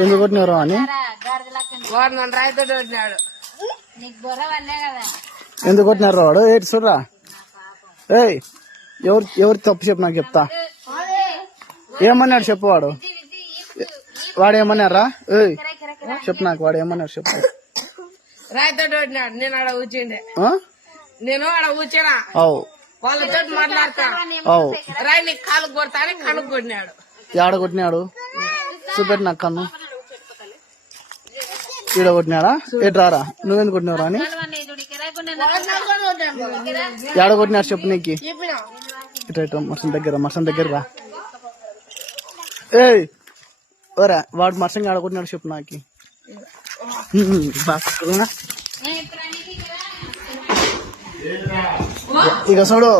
ఎందుకు కొట్టినారు అని ఎందుకు కొట్టినారు వాడు ఏంటి చూడరా ఏయ్ ఎవరు తప్పు చెప్పు నాకు చెప్తా ఏమన్నాడు చెప్పు వాడు ఏమన్నారా ఏయ్ చెప్పు నాకు వాడు ఏమన్నాడు చెప్పు రాయితో నేను ఆడ కూర్చుండే నేను ఆడ కూర్చున్నా వాళ్ళతో మాట్లాడతా రాయి నీకు కాలు కొడతా అని కనుక కొట్టినాడు ఆడ కొట్టినాడు చూపెట్టి నాకు కన్ను ఈడ కొట్టినాడా ఎట్రారా నువ్వెందుకు కొట్టినారా అని ఏడ కొట్టినాడు చెప్పు నీకు ఇట్లా మర్సం దగ్గర రా ఏయ్ ఓరా వాడు మర్సంగా ఆడ కొట్టినాడు చెప్పు నాకు ఇక చూడు